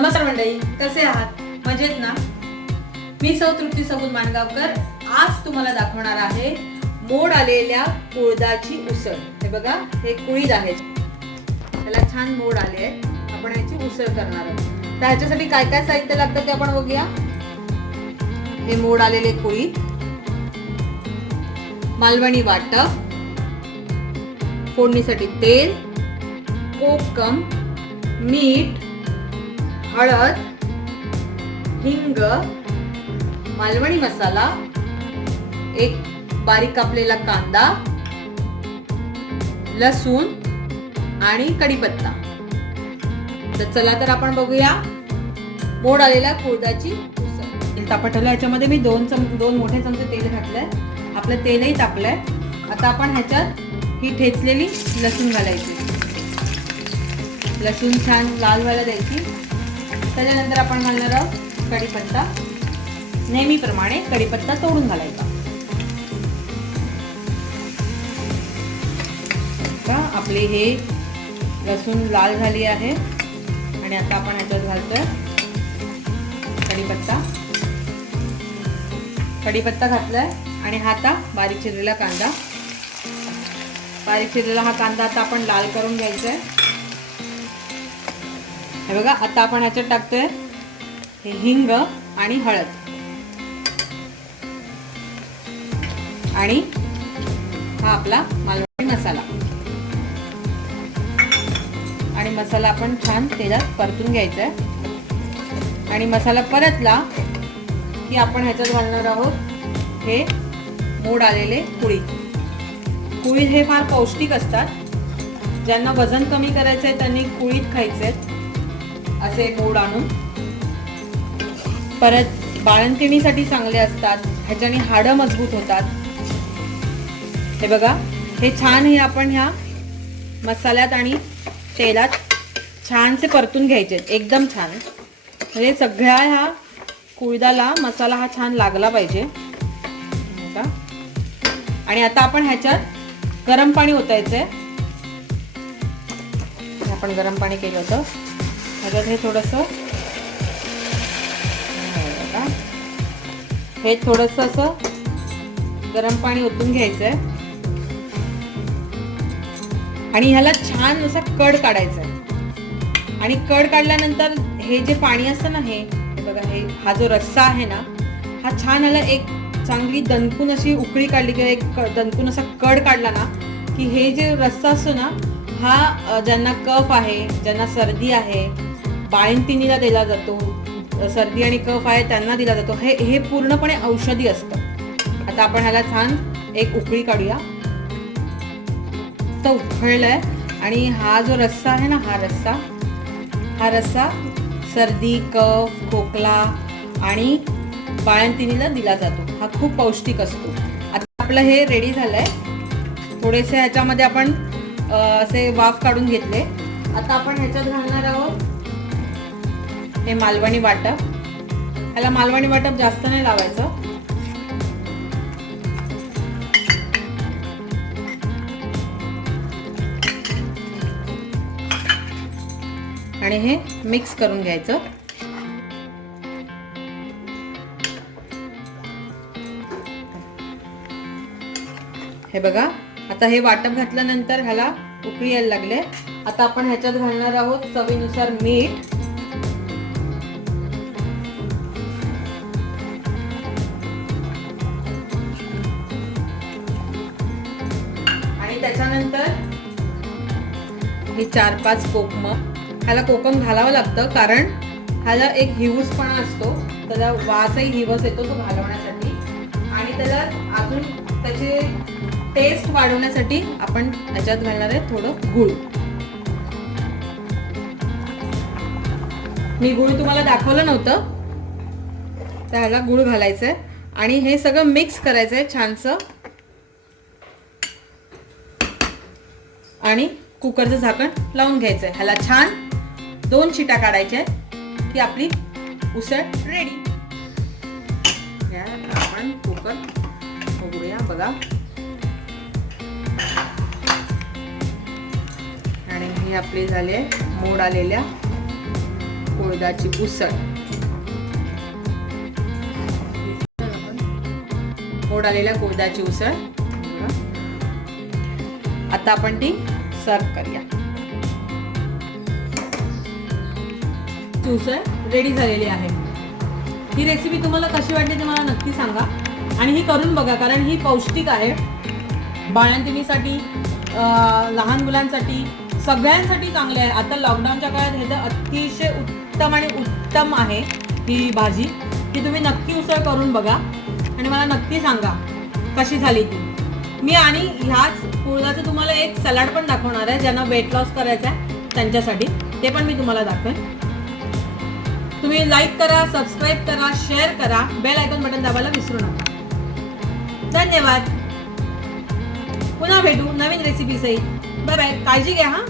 नमस्कार मंडळी, कसे आहात? मजेत ना? मी सौ तृप्ती सबूत माणगावकर आज तुम्हाला दाखवणार आहे मोड आलेल्या कुळदाची उसळ। हे बघा, हे कुळीद आहेत, त्याला छान मोड आले आहेत। आपण याची उसळ करणार आहोत। तर ह्याच्यासाठी काय काय साहित्य लागतं ते आपण बघूया। हे मोड आलेले कुळीद, मालवणी वाटप, फोडणीसाठी तेल, कोकम, मीठ, हळद, हिंग, मालवणी मसाला, एक बारीक कापलेला कांदा, लसूण आणि कढीपत्ता। तर चला तर आपण बघूया मोड आलेल्या कुळदाची उसळ। तेल तापवलं, याच्यामध्ये मी दोन मोठे चमचे तेल घातलंय। आपलं तेलही तापलंय। आता आपण ह्याच्यात ही ठेचलेली लसूण घालायची। लसूण छान लाल व्हायला द्यायची। त्याच्यानंतर आपण घालणार आहोत कढीपत्ता। नेहमीप्रमाणे कढीपत्ता तोडून घालायचा। आपले हे लसूण लाल झाली आहे आणि आता आपण ह्याच्यात घालतोय कढीपत्ता घातलाय आणि हा आता बारीक चिरलेला कांदा। बारीक चिरलेला हा कांदा आता आपण लाल करून घ्यायचा आहे। हे बघा, आता आपण ह्याच्यात टाकतोय हे हिंग आणि हळद आणि हा आपला मालवणी मसाला। आणि मसाला आपण छान तेलात परतून घ्यायचा आहे। आणि मसाला परतला की आपण ह्याच्यात घालणार आहोत हे मोड आलेले कुळीद। कुळीद हे फार पौष्टिक असतात। ज्यांना वजन कमी करायचं आहे त्यांनी कुळीद खायचे असे मोड आणून। परत बाळंतिणीसाठी चांगले असतात, ह्याच्याने हाडं मजबूत होतात। हे बघा, हे छान हे आपण ह्या मसाल्यात आणि तेलात छानसे परतून घ्यायचे, एकदम छान। म्हणजे सगळ्या ह्या कुळदाला मसाला हा छान लागला पाहिजे। आणि आता आपण ह्याच्यात गरम पाणी ओतायचंय। आपण गरम पाणी केलं होतं, ह्याच्यात हे थोडंसं असं गरम पाणी ओतून घ्यायचंय आणि ह्याला छान असा कड काढायचा आहे। आणि कड काढल्यानंतर हे जे पाणी असतं ना, हे बघा, हा जो रस्सा आहे ना, हा छान ह्याला एक चांगली दणकून अशी उकळी काढली किंवा एक दणकून असा कड काढला ना की हे जे रस्सा असतो ना, हा ज्यांना कफ आहे, ज्यांना सर्दी आहे, बाळंतिणीला दिला जातो। सर्दी आणि कफ आहे त्यांना दिला जातो। हे पूर्णपणे औषधी असतं। आता आपण ह्याला छान एक उकळी काढूया। तर उकळलंय आणि हा जो रस्सा आहे ना, हा रस्सा सर्दी, कफ, खोकला आणि बाळंतिणीला दिला जातो। हा खूप पौष्टिक असतो। आता आपलं हे रेडी झालंय। थोडेसे ह्याच्यामध्ये आपण असे वाफ काढून घेतले। आता आपण ह्याच्यात घालणार आहोत हे मालवणी वाटप। ह्याला मालवणी वाटप जास्त नाही लावायचं। आणि हे मिक्स करून घ्यायचं। हे बघा, आता हे वाटप घातल्यानंतर ह्याला उकळी यायला लागले। आता आपण ह्याच्यात घालणार आहोत चवीनुसार मीठ आणि त्याच्यानंतर हे 4-5 कोकम। ह्याला कोकम घालावं लागतं कारण ह्याला एक हिवसपणा असतो, त्याला वासही हिवस येतो तो घालवण्यासाठी। आणि त्याला अजून त्याची टेस्ट वाढवण्यासाठी आपण ह्याच्यात घालणार आहे थोडं गूळ। मी गूळ तुम्हाला दाखवलं नव्हतं, तर ह्याला गूळ घालायचंय आणि हे सगळं मिक्स करायचंय छानसं। आणि कुकरचं झाकण लावून घ्यायचंय। ह्याला छान 2 शिट्या काढायच्या की आपली उसळ रेडी। आपण कुकर उघडूया, बघा। आणि ही आपली झाली आहे मोड आलेल्या उडदाची उसळ. मोड आलेल्या उडदाची उसळ. आता आपण ती सर्व करूया. उसळ रेडी झालेली आहे. ही रेसिपी तुम्हाला कशी वाटली ते मला नक्की सांगा आणि ही करून बघा, कारण ही पौष्टिक आहे. बाळंतिणीसाठी, लहान मुलांसाठी, सगळ्यांसाठी चांगले आहे. आता लॉकडाऊनच्या काळात ह्याचं अतिशय उत्तम आणि उत्तम आहे ही भाजी, की तुम्ही नक्की उसळ करून बघा आणि मला नक्की सांगा कशी झाली ती. मी आणि ह्याच उडदाचं तुम्हाला एक सलाड पण दाखवणार आहे, ज्यांना वेट लॉस करायचं आहे त्यांच्यासाठी. ते पण मी तुम्हाला दाखवेन. तुम्ही लाईक करा, सबस्क्राईब करा, शेअर करा, बेल आयकॉन बटन दाबायला विसरू नका. धन्यवाद. पुन्हा भेटू नवीन रेसिपी सहित. Bye bye. काळजी घ्या. हां.